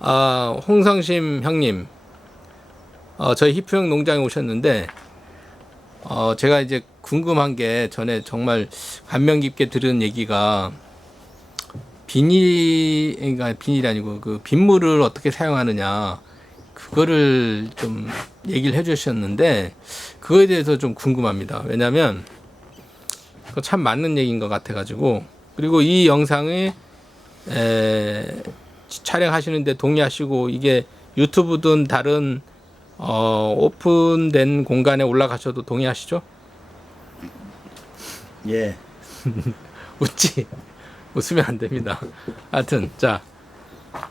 홍성심 형님, 저희 히프형 농장에 오셨는데, 제가 이제 궁금한 게 전에 정말 감명 깊게 들은 얘기가 그러니까 비닐이 아니고 그 빗물을 어떻게 사용하느냐, 그거를 좀 얘기를 해주셨는데, 그거에 대해서 좀 궁금합니다. 왜냐면, 그거 참 맞는 얘기인 것 같아가지고, 그리고 이 영상에 촬영하시는데 동의하시고 이게 유튜브든 다른 오픈된 공간에 올라가셔도 동의하시죠? 예. 웃지? 웃으면 안 됩니다. 하여튼 자,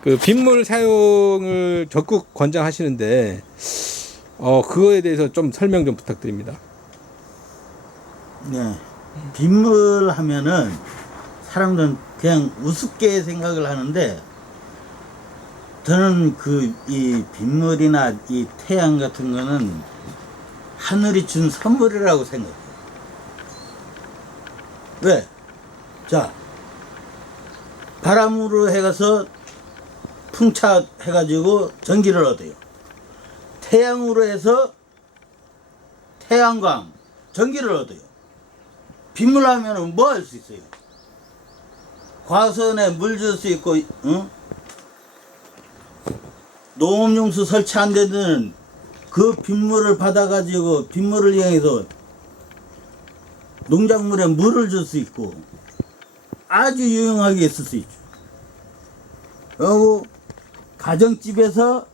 그 빗물 사용을 적극 권장하시는데 그거에 대해서 좀 설명 좀 부탁드립니다. 네. 빗물 하면은 사람들은 그냥 우습게 생각을 하는데 저는 이 빗물이나 이 태양 같은 거는 하늘이 준 선물이라고 생각해요. 왜? 자, 바람으로 해가서 풍차해가지고 전기를 얻어요. 태양으로 해서 태양광, 전기를 얻어요. 빗물 하면은 뭐 할 수 있어요? 과수원에 물 줄 수 있고, 응? 농업용수 설치 안 되는 그 빗물을 받아가지고 빗물을 이용해서 농작물에 물을 줄 수 있고 아주 유용하게 쓸 수 있죠. 그리고 가정집에서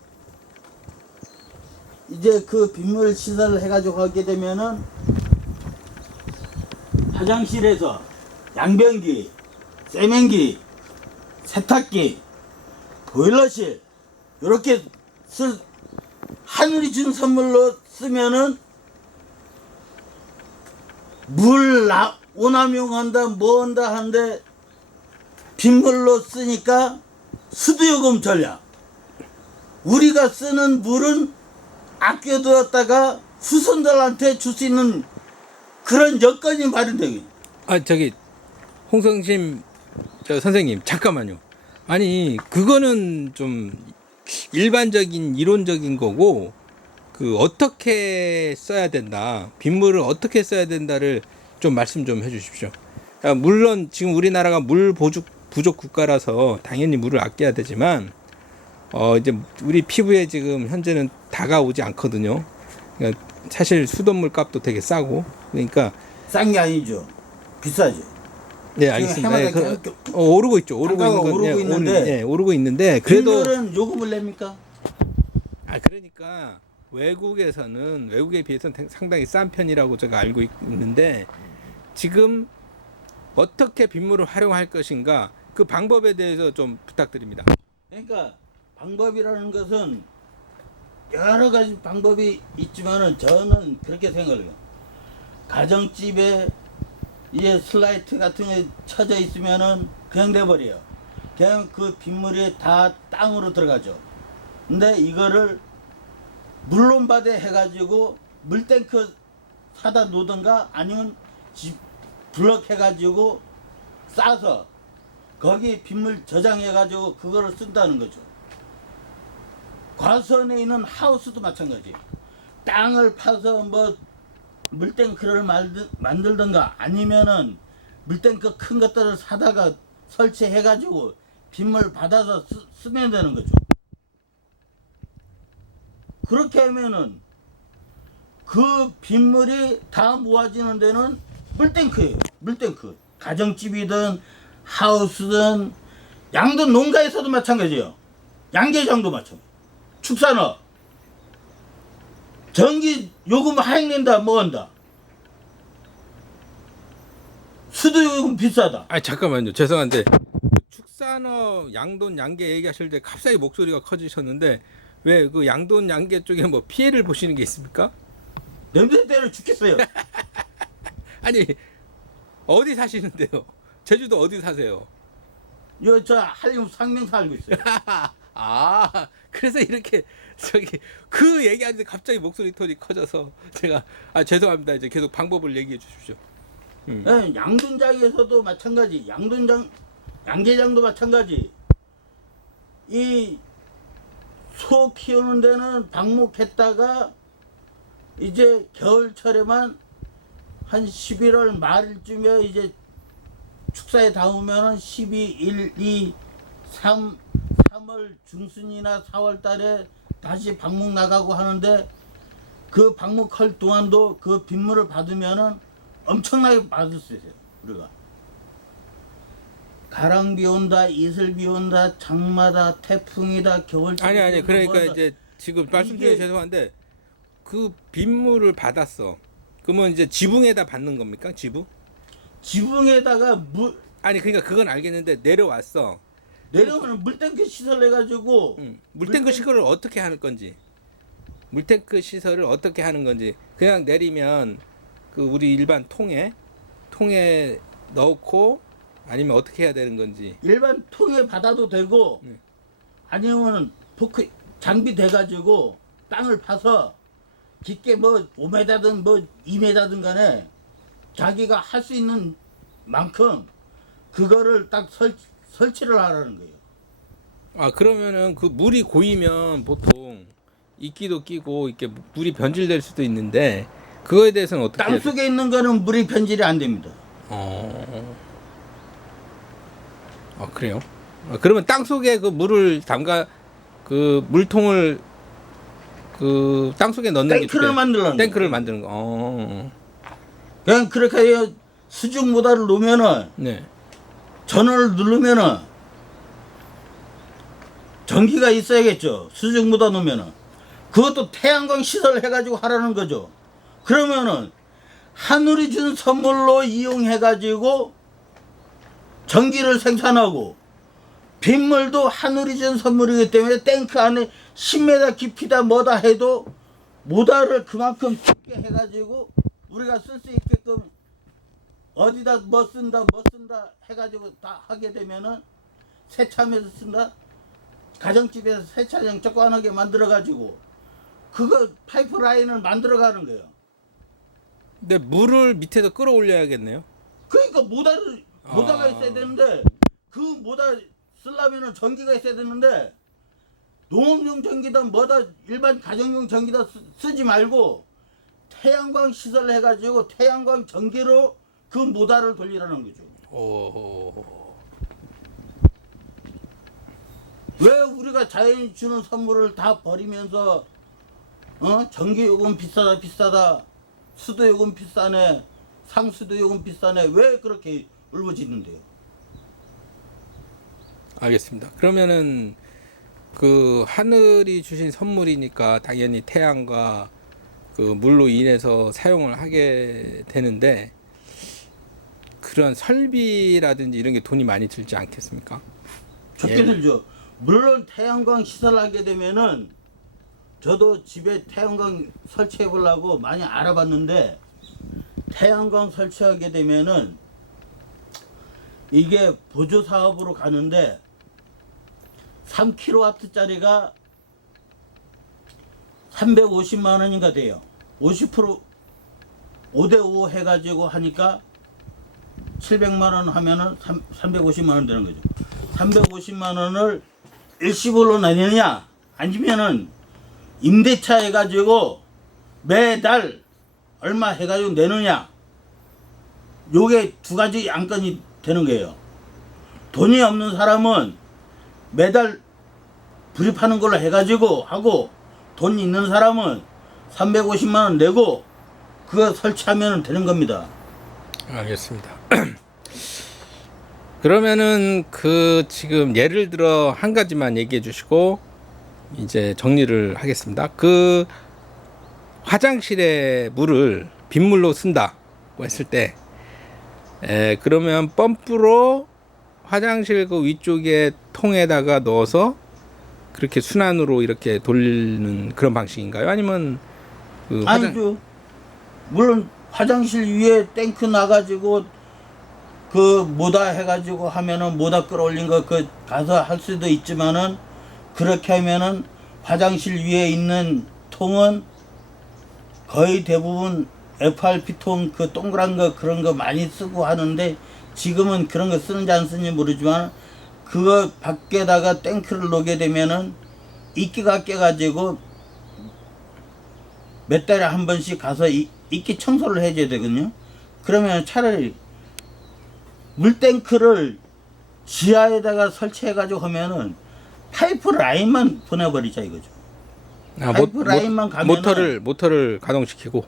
이제 그 빗물 시설을 해가지고 가게 되면은 화장실에서 양변기, 세면기, 세탁기, 보일러실 이렇게 하늘이 준 선물로 쓰면은 물 오남용한다 뭐 한다 한데 빗물로 쓰니까 수도요금 전략. 우리가 쓰는 물은 아껴두었다가 후손들한테 줄 수 있는 그런 여건이 마련되기. 저기 홍성심 선생님 잠깐만요. 아니 그거는 좀 일반적인 이론적인 거고 그 어떻게 써야 된다, 빗물을 어떻게 써야 된다를 좀 말씀 좀 해주십시오. 물론 지금 우리나라가 물 부족 국가라서 당연히 물을 아껴야 되지만 이제 우리 피부에 지금 현재는 다가오지 않거든요. 그러니까 사실 수돗물 값도 되게 싸고 그러니까 싼 게 아니죠. 비싸죠. 네 알겠습니다. 네, 오르고 있죠. 오르고 있는 건 오르고 있는데 오르고 있는데 그래도 빗물은 요금을 냅니까? 그러니까 외국에 비해서는 상당히 싼 편이라고 제가 알고 있는데 지금 어떻게 빗물을 활용할 것인가 그 방법에 대해서 좀 부탁드립니다. 그러니까 방법이라는 것은 여러 가지 방법이 있지만은 저는 그렇게 생각해요. 가정집에 이제 슬라이트 같은 게 쳐져 있으면은 그냥 내버려요. 그냥 그 빗물이 다 땅으로 들어가죠. 근데 이거를 물론바대 해가지고 물탱크 사다 놓든가 아니면 블럭 해가지고 싸서 거기 빗물 저장해가지고 그거를 쓴다는 거죠. 과수원에 있는 하우스도 마찬가지. 땅을 파서 뭐 물탱크를 만들든가 아니면은 물탱크 큰 것들을 사다가 설치해가지고 빗물 받아서 쓰면 되는 거죠. 그렇게 하면은 그 빗물이 다 모아지는 데는 물탱크예요. 물탱크. 가정집이든 하우스든 양돈 농가에서도 마찬가지예요. 양계장도 마찬가지. 축산업. 전기 요금 하액낸다 뭐 한다. 수도 요금 비싸다. 잠깐만요. 죄송한데 축산업 양돈 양계 얘기하실 때 갑자기 목소리가 커지셨는데 왜 그 양돈 양계 쪽에 뭐 피해를 보시는 게 있습니까? 냄새 때려 죽겠어요. 아니 어디 사시는데요? 제주도 어디 사세요? 저 한림 상명 살고 있어요. 그래서 이렇게 그 얘기하는데 갑자기 목소리 톤이 커져서 제가 죄송합니다. 이제 계속 방법을 얘기해 주십시오. 네, 양돈장에서도 마찬가지. 양계장도 마찬가지. 이 소 키우는 데는 방목했다가 이제 겨울철에만 한 11월 말쯤에 이제 축사에 닿으면은 12, 1, 2, 3월 중순이나 4월 달에 다시 방목 나가고 하는데 그 방목할 동안도 그 빗물을 받으면은 엄청나게 받을 수 있어요. 우리가 가랑비 온다, 이슬비 온다, 장마다, 태풍이다, 겨울철. 아니 그러니까 이제 지금 말씀드려 이게- 죄송한데 그 빗물을 받았어. 그러면 이제 지붕에다 받는 겁니까? 지붕에다가 물 아니 그러니까 그건 알겠는데 내려왔어. 내려오면 물탱크 시설 해가지고 물탱크 시설을 어떻게 하는 건지. 물탱크 시설을 어떻게 하는 건지. 그냥 내리면 그 우리 일반 통에 넣고 아니면 어떻게 해야 되는 건지. 일반 통에 받아도 되고 네. 아니면 포크 장비 돼가지고 땅을 파서 깊게 뭐 5m든 뭐 2m든 간에 자기가 할 수 있는 만큼 그거를 딱 설치를 하라는 거예요. 아 그러면은 그 물이 고이면 보통 이끼도 끼고 이렇게 물이 변질될 수도 있는데 그거에 대해서는 어떻게 땅 해야 돼? 속에 있는 거는 물이 변질이 안 됩니다. 그래요? 그러면 땅 속에 그 물을 그 물통을 그 땅 속에 넣는 게 탱크를 만들라는 탱크를 거예요. 만드는 거. 그냥 그렇게 해요. 수중 모달을 놓으면은 네. 전원을 누르면은 전기가 있어야겠죠. 수중 모다 놓으면은 그것도 태양광 시설 해가지고 하라는 거죠. 그러면은 하늘이 준 선물로 이용해가지고 전기를 생산하고 빗물도 하늘이 준 선물이기 때문에 탱크 안에 10m 깊이다 뭐다 해도 모달을 그만큼 깊게 해가지고 우리가 쓸 수 있게끔 어디다 뭐 쓴다 해가지고 다 하게 되면은 세차하면서 쓴다 가정집에서 세차장 조그만하게 만들어가지고 그거 파이프라인을 만들어가는 거예요. 근데 물을 밑에서 끌어올려야겠네요. 그러니까 모다가 있어야 되는데 그 모다 쓰려면은 전기가 있어야 되는데 농업용 전기다 뭐다 일반 가정용 전기다 쓰지 말고 태양광 시설 해가지고 태양광 전기로 그 모다를 돌리라는 거죠. 왜 우리가 자연이 주는 선물을 다 버리면서 전기 요금 비싸다 수도 요금 비싸네 상수도 요금 비싸네 왜 그렇게 울부짖는데요? 알겠습니다. 그러면은 그 하늘이 주신 선물이니까 당연히 태양과 그 물로 인해서 사용을 하게 되는데 그런 설비라든지 이런 게 돈이 많이 들지 않겠습니까? 적게 예. 들죠. 물론 태양광 시설하게 되면은 저도 집에 태양광 설치해 보려고 많이 알아봤는데 태양광 설치하게 되면은 이게 보조 사업으로 가는데 3kW짜리가 350만 원인가 돼요. 50% 5대5 해가지고 하니까 700만 원 하면은 350만 원 되는 거죠. 350만 원을 일시불로 내느냐 아니면은 임대차 해가지고 매달 얼마 해가지고 내느냐 요게 두 가지 안건이 되는 거예요. 돈이 없는 사람은 매달 불입하는 걸로 해가지고 하고 돈 있는 사람은 350만 원 내고 그거 설치하면 되는 겁니다. 알겠습니다. 그러면은 그 지금 예를 들어 한 가지만 얘기해 주시고 이제 정리를 하겠습니다. 그 화장실에 물을 빗물로 쓴다고 했을 때 그러면 펌프로 화장실 그 위쪽에 통에다가 넣어서 그렇게 순환으로 이렇게 돌리는 그런 방식인가요? 아니면 그 아니죠. 물론 화장실 위에 탱크 나가지고 그 모다 해가지고 하면은 모다 끌어올린 거 그 가서 할 수도 있지만은 그렇게 하면은 화장실 위에 있는 통은 거의 대부분 FRP 통 그 동그란 거 그런 거 많이 쓰고 하는데 지금은 그런 거 쓰는지 안 쓰는지 모르지만 그거 밖에다가 탱크를 놓게 되면은 이끼가 껴가지고 몇 달에 한 번씩 가서 이끼 청소를 해줘야 되거든요. 그러면 차라리 물탱크를 지하에다가 설치해가지고 하면은 파이프 라인만 보내버리자 이거죠. 아, 파이프 라인만 가면은 모터를 가동시키고.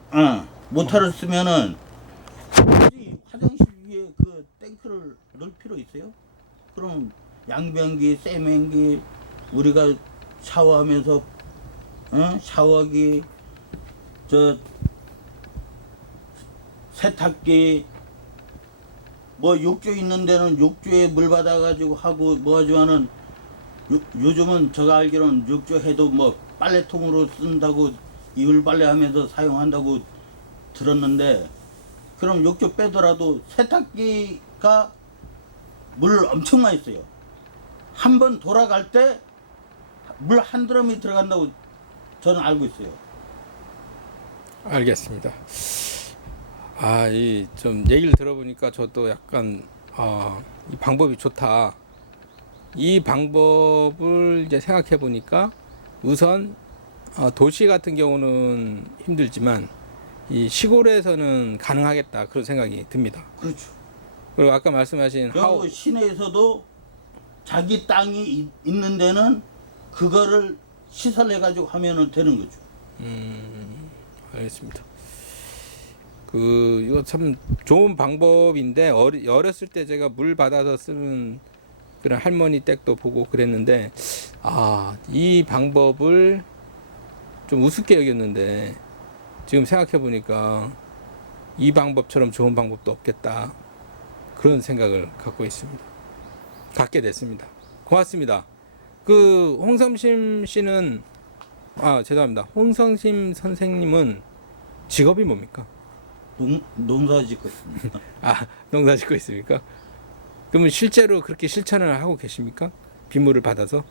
모터를 쓰면은 굳이 화장실 위에 그 탱크를 넣을 필요 있어요? 그럼 양변기, 세면기, 우리가 샤워하면서 샤워기, 저 세탁기, 뭐 욕조 있는 데는 욕조에 물 받아가지고 하고 뭐 하지만은 요즘은 제가 알기로는 욕조 해도 뭐 빨래통으로 쓴다고 이불 빨래하면서 사용한다고 들었는데, 그럼 욕조 빼더라도 세탁기가 물 엄청 많이 써요. 한 번 돌아갈 때 물 한 드럼이 들어간다고 저는 알고 있어요. 알겠습니다. 아, 이 좀 얘기를 들어보니까 저도 약간 이 방법이 좋다. 이 방법을 이제 생각해 보니까 우선 도시 같은 경우는 힘들지만 이 시골에서는 가능하겠다, 그런 생각이 듭니다. 그렇죠. 그리고 아까 말씀하신 요 시내에서도 자기 땅이 있는 데는 그거를 시설해 가지고 하면은 되는 거죠. 알겠습니다. 이거 참 좋은 방법인데 어렸을 때 제가 물 받아서 쓰는 그런 할머니 댁도 보고 그랬는데, 이 방법을 좀 우습게 여겼는데 지금 생각해 보니까 이 방법처럼 좋은 방법도 없겠다, 그런 생각을 갖게 됐습니다. 고맙습니다. 홍성심 씨는 죄송합니다. 홍성심 선생님은 직업이 뭡니까? 농사 짓고 있습니다. 농사 짓고 있습니까? 그러면 실제로 그렇게 실천을 하고 계십니까? 빗물을 받아서?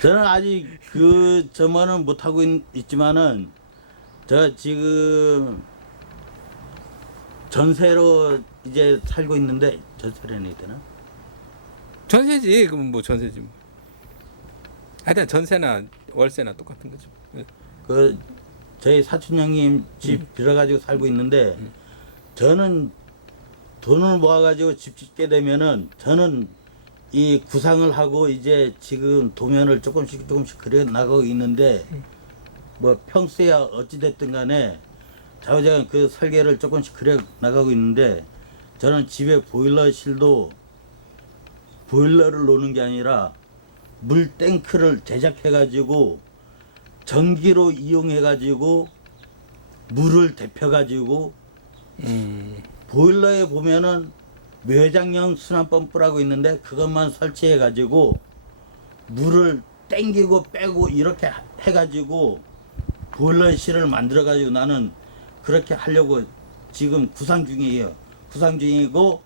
저는 아직 그 점원은 못 하고 있지만은 제가 지금 전세로 이제 살고 있는데, 전세를 해야 되나? 전세지. 그러면 뭐 전세지 뭐. 하여튼 전세나 월세나 똑같은 거죠. 그 저희 사촌 형님 집 빌어가지고 살고 있는데, 저는 돈을 모아가지고 집 짓게 되면은 저는 이 구상을 하고 이제 지금 도면을 조금씩 그려 나가고 있는데, 뭐 평수야 어찌 됐든 간에 좌우장 그 설계를 조금씩 그려 나가고 있는데, 저는 집에 보일러실도 보일러를 놓는 게 아니라 물 탱크를 제작해 가지고 전기로 이용해 가지고 물을 데펴 가지고, 보일러에 보면은 매장형 순환 펌프라고 있는데 그것만 설치해 가지고 물을 땡기고 빼고 이렇게 해 가지고 보일러실을 만들어 가지고 나는 그렇게 하려고 지금 구상 중이에요. 구상 중이고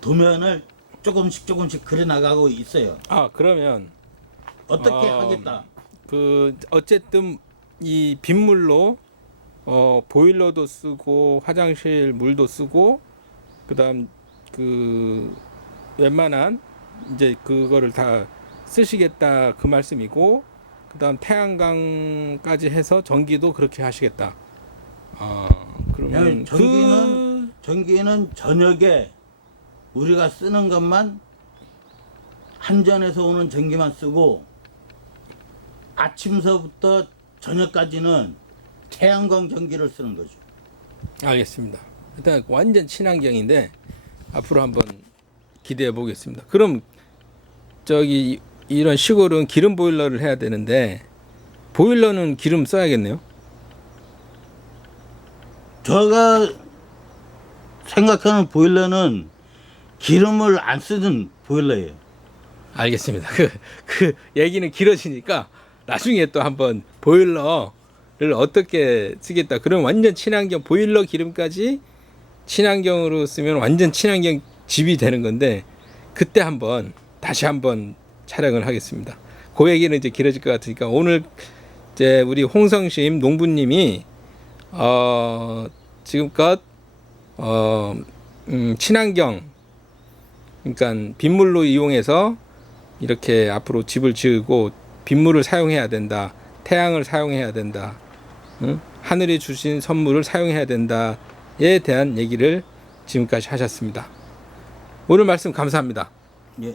도면을 조금씩 그려 나가고 있어요. 그러면 어떻게 하겠다. 어쨌든 이 빗물로 보일러도 쓰고 화장실 물도 쓰고, 그다음 웬만한 이제 그거를 다 쓰시겠다, 그 말씀이고, 그다음 태양광까지 해서 전기도 그렇게 하시겠다. 그러면 전기는 저녁에 우리가 쓰는 것만 한전에서 오는 전기만 쓰고, 아침서부터 저녁까지는 태양광 전기를 쓰는 거죠. 알겠습니다. 일단 완전 친환경인데 앞으로 한번 기대해 보겠습니다. 그럼 이런 시골은 기름 보일러를 해야 되는데 보일러는 기름 써야겠네요. 제가 생각하는 보일러는 기름을 안 쓰는 보일러예요. 알겠습니다. 그 얘기는 길어지니까 나중에 또 한번 보일러를 어떻게 쓰겠다. 그럼 완전 친환경 보일러 기름까지 친환경으로 쓰면 완전 친환경 집이 되는 건데, 그때 다시 한번 촬영을 하겠습니다. 그 얘기는 이제 길어질 것 같으니까 오늘 이제 우리 홍성심 농부님이 지금껏 친환경 그러니까 빗물로 이용해서 이렇게 앞으로 집을 지으고 빗물을 사용해야 된다. 태양을 사용해야 된다. 응? 하늘이 주신 선물을 사용해야 된다에 대한 얘기를 지금까지 하셨습니다. 오늘 말씀 감사합니다. 예.